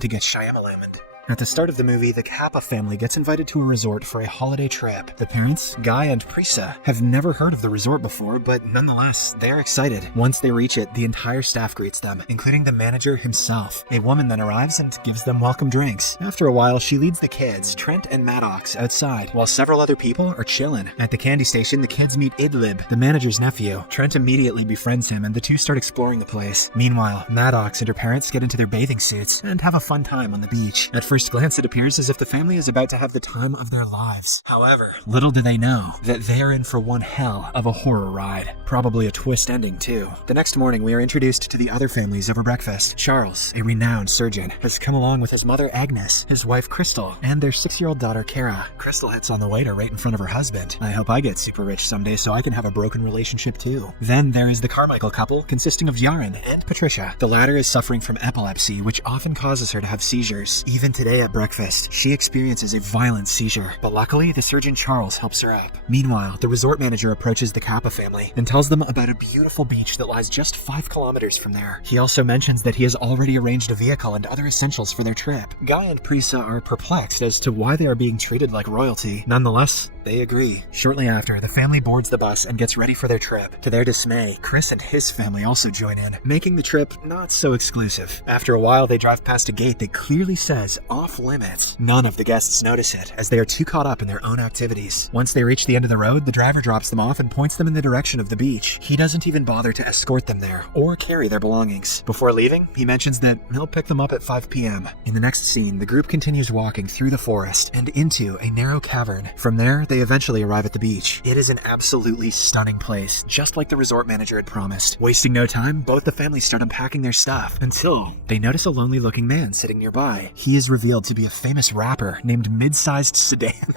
to get Shyamalan. At the start of the movie, the Kappa family gets invited to a resort for a holiday trip. The parents, Guy and Prisa, have never heard of the resort before, but nonetheless, they're excited. Once they reach it, the entire staff greets them, including the manager himself. A woman then arrives and gives them welcome drinks. After a while, she leads the kids, Trent and Maddox, outside, while several other people are chillin'. At the candy station, the kids meet Idlib, the manager's nephew. Trent immediately befriends him, and the two start exploring the place. Meanwhile, Maddox and her parents get into their bathing suits and have a fun time on the beach. At first glance, it appears as if the family is about to have the time of their lives. However, little do they know that they are in for one hell of a horror ride. Probably a twist ending, too. The next morning, we are introduced to the other families over breakfast. Charles, a renowned surgeon, has come along with his mother Agnes, his wife Crystal, and their 6-year-old daughter Kara. Crystal hits on the waiter right in front of her husband. I hope I get super rich someday so I can have a broken relationship too. Then there is the Carmichael couple, consisting of Yaren and Patricia. The latter is suffering from epilepsy, which often causes her to have seizures. Even today at breakfast, she experiences a violent seizure, but luckily the surgeon Charles helps her up. Meanwhile, the resort manager approaches the Kappa family and tells them about a beautiful beach that lies just 5 kilometers from there. He also mentions that he has already arranged a vehicle and other essentials for their trip. Guy and Prisa are perplexed as to why they are being treated like royalty. Nonetheless, they agree. Shortly after, the family boards the bus and gets ready for their trip. To their dismay, Chris and his family also join in, making the trip not so exclusive. After a while, they drive past a gate that clearly says off limits. None of the guests notice it, as they are too caught up in their own activities. Once they reach the end of the road, the driver drops them off and points them in the direction of the beach. He doesn't even bother to escort them there or carry their belongings. Before leaving, he mentions that he'll pick them up at 5 p.m. In the next scene, the group continues walking through the forest and into a narrow cavern. From there, they eventually arrive at the beach. It is an absolutely stunning place, just like the resort manager had promised. Wasting no time, both the families start unpacking their stuff until they notice a lonely-looking man sitting nearby. He is revealed to be a famous rapper named Mid-Sized Sedan.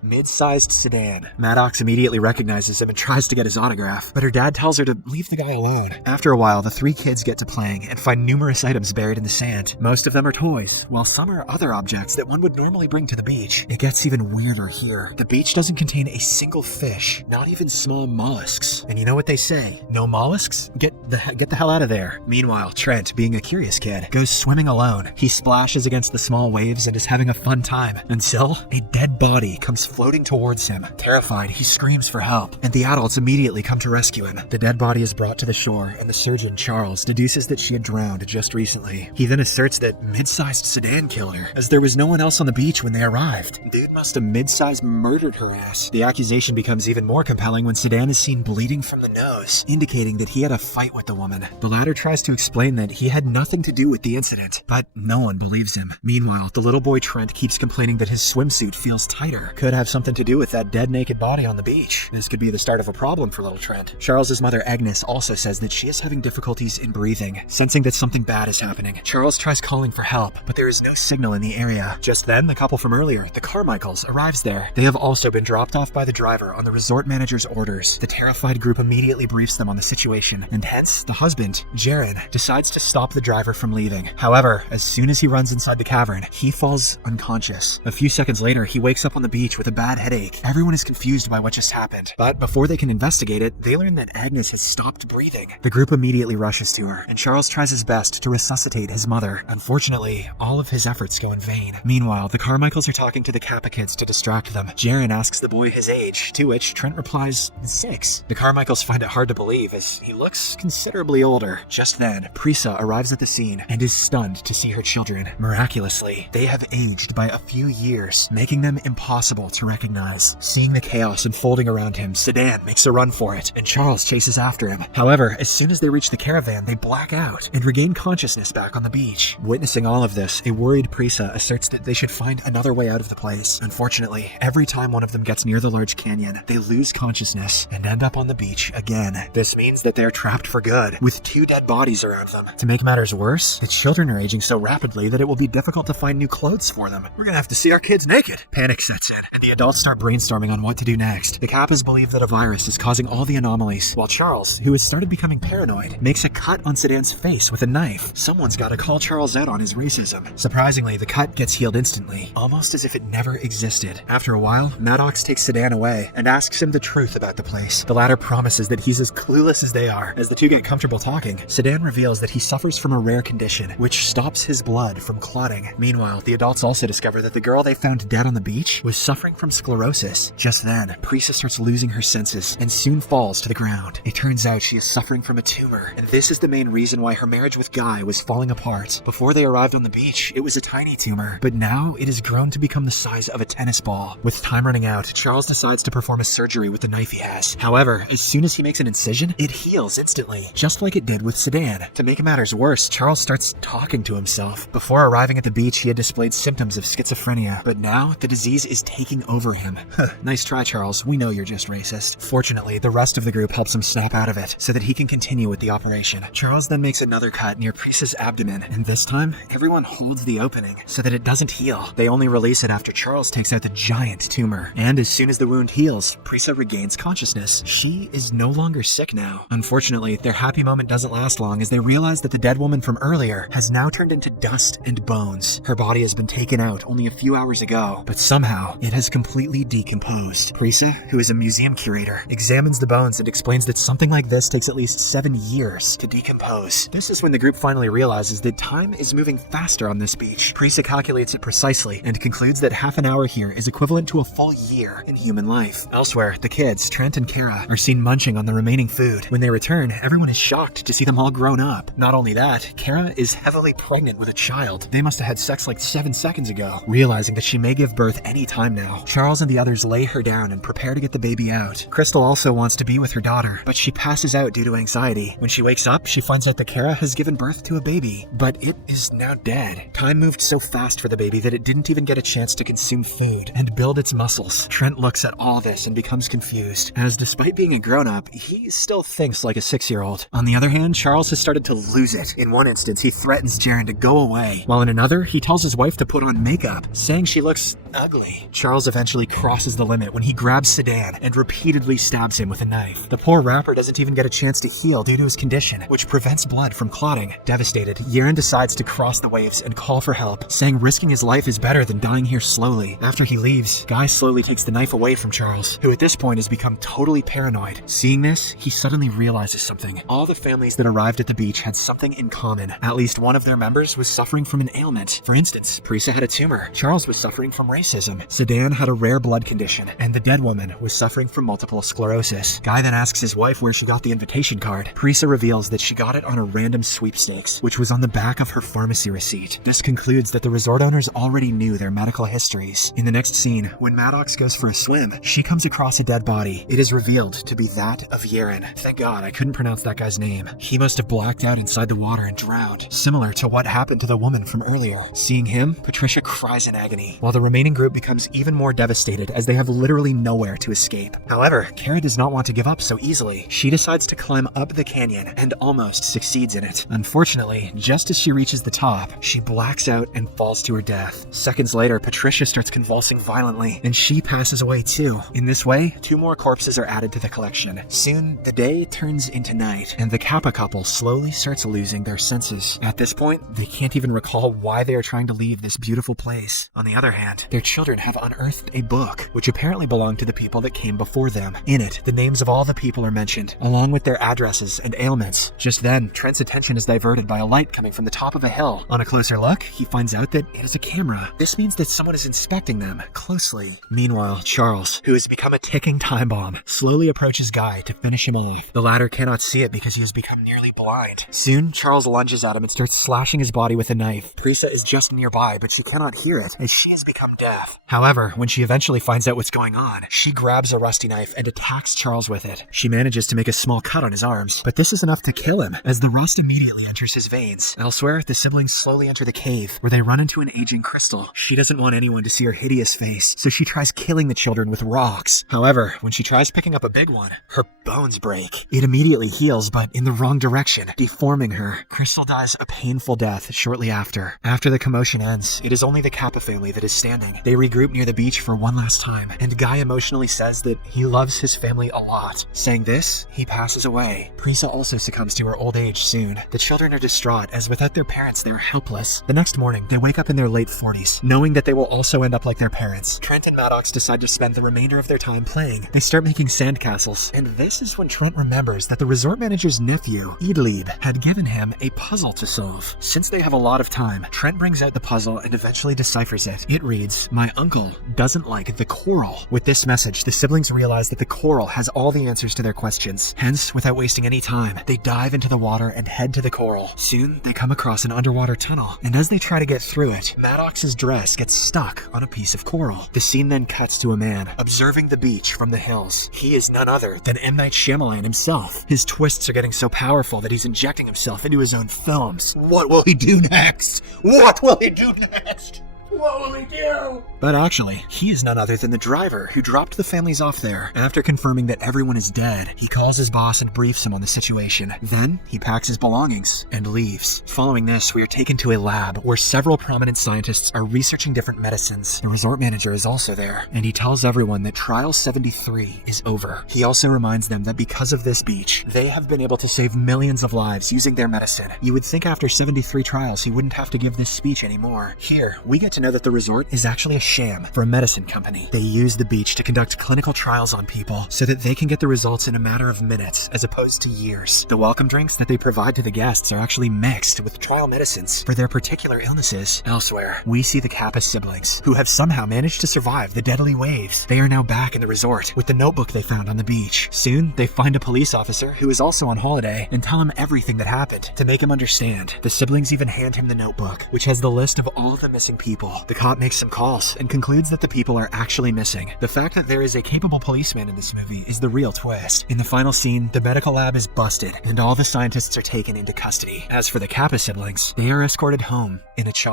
Mid-sized Sedan. Maddox immediately recognizes him and tries to get his autograph, but her dad tells her to leave the guy alone. After a while, the 3 kids get to playing and find numerous items buried in the sand. Most of them are toys, while some are other objects that one would normally bring to the beach. It gets even weirder here. The beach doesn't contain a single fish, not even small mollusks. And you know what they say? No mollusks? Get the hell out of there. Meanwhile, Trent, being a curious kid, goes swimming alone. He splashes against the small waves and is having a fun time until a dead body comes floating towards him. Terrified, he screams for help, and the adults immediately come to rescue him. The dead body is brought to the shore, and the surgeon, Charles, deduces that she had drowned just recently. He then asserts that Mid-Sized Sedan killed her, as there was no one else on the beach when they arrived. Dude must have mid-sized murdered her ass. The accusation becomes even more compelling when Sedan is seen bleeding from the nose, indicating that he had a fight with the woman. The latter tries to explain that he had nothing to do with the incident, but no one believes him. Meanwhile, the little boy Trent keeps complaining that his swimsuit feels tighter. Could have something to do with that dead naked body on the beach. This could be the start of a problem for little Trent. Charles's mother Agnes also says that she is having difficulties in breathing, sensing that something bad is happening. Charles tries calling for help, but there is no signal in the area. Just then, the couple from earlier, the Carmichaels, arrives there. They have also been dropped off by the driver on the resort manager's orders. The terrified group immediately briefs them on the situation, and hence, the husband, Jared, decides to stop the driver from leaving. However, as soon as he runs inside the cavern, he falls unconscious. A few seconds later, he wakes up on the beach with a bad headache. Everyone is confused by what just happened, but before they can investigate it, they learn that Agnes has stopped breathing. The group immediately rushes to her, and Charles tries his best to resuscitate his mother. Unfortunately, all of his efforts go in vain. Meanwhile, the Carmichaels are talking to the Kappa kids to distract them. Jaren asks the boy his age, to which Trent replies 6. The Carmichaels find it hard to believe, as he looks considerably older. Just then, Prisa arrives at the scene and is stunned to see her children. Miraculously, they have aged by a few years, making them impossible to recognize. Seeing the chaos unfolding around him, Sedan makes a run for it, and Charles chases after him. However, as soon as they reach the caravan, they black out and regain consciousness back on the beach. Witnessing all of this, a worried Prisa asserts that they should find another way out of the place. Unfortunately, every time one of them gets near the large canyon, they lose consciousness and end up on the beach again. This means that they're trapped for good, with 2 dead bodies around them. To make matters worse, the children are aging so rapidly that it will be difficult to find new clothes for them. We're gonna have to see our kids naked. Panic sets in, and the adults start brainstorming on what to do next. The Kappas believe that a virus is causing all the anomalies, while Charles, who has started becoming paranoid, makes a cut on Sedan's face with a knife. Someone's gotta call Charles out on his racism. Surprisingly, the cut gets healed instantly, almost as if it never existed. After a while, Maddox takes Sedan away and asks him the truth about the place. The latter promises that he's as clueless as they are. As the two get comfortable talking, Sedan reveals that he suffers from a rare condition, which stops his blood from clotting. Meanwhile, the adults also discover that the girl they found dead on the beach was suffering from sclerosis. Just then, Prisa starts losing her senses and soon falls to the ground. It turns out she is suffering from a tumor, and this is the main reason why her marriage with Guy was falling apart. Before they arrived on the beach, it was a tiny tumor, but now it has grown to become the size of a tennis ball. With time running out, Charles decides to perform a surgery with the knife he has. However, as soon as he makes an incision, it heals instantly, just like it did with Sedan. To make matters worse, Charles starts talking to himself. Before arriving at the beach, he had displayed symptoms of schizophrenia, but now the disease is taking over him. Nice try, Charles. We know you're just racist. Fortunately, the rest of the group helps him snap out of it so that he can continue with the operation. Charles then makes another cut near Prisa's abdomen, and this time, everyone holds the opening so that it doesn't heal. They only release it after Charles takes out the giant tumor, and as soon as the wound heals, Prisa regains consciousness. She is no longer sick now. Unfortunately, their happy moment doesn't last long as they realize that the dead woman from earlier has now turned into dust and bones. Her body has been taken out only a few hours ago, but somehow it has completely decomposed. Prisa, who is a museum curator, examines the bones and explains that something like this takes at least 7 years to decompose. This is when the group finally realizes that time is moving faster on this beach. Prisa calculates it precisely and concludes that half an hour here is equivalent to a full year in human life. Elsewhere, the kids, Trent and Kara, are seen munching on the remaining food. When they return, everyone is shocked to see them all grown up. Not only that, Kara is heavily pregnant with a child. They must have had sex like 7 seconds ago. Realizing that she may give birth any time now, Charles and the others lay her down and prepare to get the baby out. Crystal also wants to be with her daughter, but she passes out due to anxiety. When she wakes up, she finds out that Kara has given birth to a baby, but it is now dead. Time moved so fast for the baby that it didn't even get a chance to consume food and build its muscles. Trent looks at all this and becomes confused, as despite being a grown-up, he still thinks like a 6-year-old. On the other hand, Charles has started to lose it. In one instance, he threatens Jaren to go away, while in another, he tells his wife to put on makeup, saying she looks ugly. Charles eventually crosses the limit when he grabs Sedan and repeatedly stabs him with a knife. The poor rapper doesn't even get a chance to heal due to his condition, which prevents blood from clotting. Devastated, Jaren decides to cross the waves and call for help, saying risking his life is better than dying here slowly. After he leaves, Guy slowly takes the knife away from Charles, who at this point has become totally paranoid. Seeing this, he suddenly realizes something. All the families that arrived at the beach had something in common. At least one of their members was suffering from an ailment. For instance, Prisa had a tumor. Charles was suffering from racism. Sedan had a rare blood condition, and the dead woman was suffering from multiple sclerosis. Guy then asks his wife where she got the invitation card. Prisa reveals that she got it on a random sweepstakes, which was on the back of her pharmacy receipt. This concludes that the resort owners already knew their medical histories. In the next scene, when Maddox goes for a swim, she comes across a dead body. It is revealed to be that of Jaren. Thank God I couldn't pronounce that guy's name. He must have blacked out inside the water and drowned, similar to what happened to the woman from earlier. Seeing him, Patricia cries in agony, while the remaining group becomes even more devastated as they have literally nowhere to escape. However, Kara does not want to give up so easily. She decides to climb up the canyon and almost succeeds in it. Unfortunately, just as she reaches the top, she blacks out and falls to her death. Seconds later, Patricia starts convulsing violently, and she passes away too. In this way, 2 more corpses are added to the collection. Soon, the day turns into night, and the Kappa couple slowly starts losing their senses. At this point, they can't even recall why they are trying to leave this beautiful place. On the other hand, their children have unearthed a book, which apparently belonged to the people that came before them. In it, the names of all the people are mentioned, along with their addresses and ailments. Just then, Trent's attention is diverted by a light coming from the top of a hill. On a closer look, he finds out that it is a camera. This means that someone is inspecting them closely. Meanwhile, Charles, who has become a ticking time bomb, slowly approaches Guy to finish him off. The latter cannot see it because he has become nearly blind. Soon, Charles lunges at him and starts slashing his body with a knife. Prisa is just nearby, but she cannot hear it as she has become deaf. However, when she eventually finds out what's going on, she grabs a rusty knife and attacks Charles with it. She manages to make a small cut on his arms, but this is enough to kill him, as the rust immediately enters his veins. Elsewhere, the siblings slowly enter the cave, where they run into an aging Crystal. She doesn't want anyone to see her hideous face, so she tries killing the children with rocks. However, when she tries picking up a big one, her bones break. It immediately heals, but in the wrong direction, deforming her. Crystal dies a painful death shortly after. After the commotion ends, it is only the Kappa family that is standing. They regroup near the beach beach for one last time, and Guy emotionally says that he loves his family a lot. Saying this, he passes away. Prisa also succumbs to her old age soon. The children are distraught, as without their parents, they're helpless. The next morning, they wake up in their late 40s, knowing that they will also end up like their parents. Trent and Maddox decide to spend the remainder of their time playing. They start making sandcastles, and this is when Trent remembers that the resort manager's nephew, Idlib, had given him a puzzle to solve. Since they have a lot of time, Trent brings out the puzzle and eventually deciphers it. It reads, "My uncle doesn't like the coral." With this message, the siblings realize that the coral has all the answers to their questions. Hence, without wasting any time, they dive into the water and head to the coral. Soon, they come across an underwater tunnel, and as they try to get through it, Maddox's dress gets stuck on a piece of coral. The scene then cuts to a man observing the beach from the hills. He is none other than M. Night Shyamalan himself. His twists are getting so powerful that he's injecting himself into his own films. What will he do next? What will he do next? What will he do? But actually, he is none other than the driver who dropped the families off there. After confirming that everyone is dead, he calls his boss and briefs him on the situation. Then, he packs his belongings and leaves. Following this, we are taken to a lab where several prominent scientists are researching different medicines. The resort manager is also there, and he tells everyone that Trial 73 is over. He also reminds them that because of this beach, they have been able to save millions of lives using their medicine. You would think after 73 trials he wouldn't have to give this speech anymore. Here, we get to know that the resort is actually a sham for a medicine company. They use the beach to conduct clinical trials on people so that they can get the results in a matter of minutes as opposed to years. The welcome drinks that they provide to the guests are actually mixed with trial medicines for their particular illnesses. Elsewhere, we see the Kappa siblings, who have somehow managed to survive the deadly waves. They are now back in the resort with the notebook they found on the beach. Soon, they find a police officer who is also on holiday and tell him everything that happened to make him understand. The siblings even hand him the notebook, which has the list of all of the missing people. The cop makes some calls and concludes that the people are actually missing. The fact that there is a capable policeman in this movie is the real twist. In the final scene, the medical lab is busted and all the scientists are taken into custody. As for the Kappa siblings, they are escorted home in a chopper.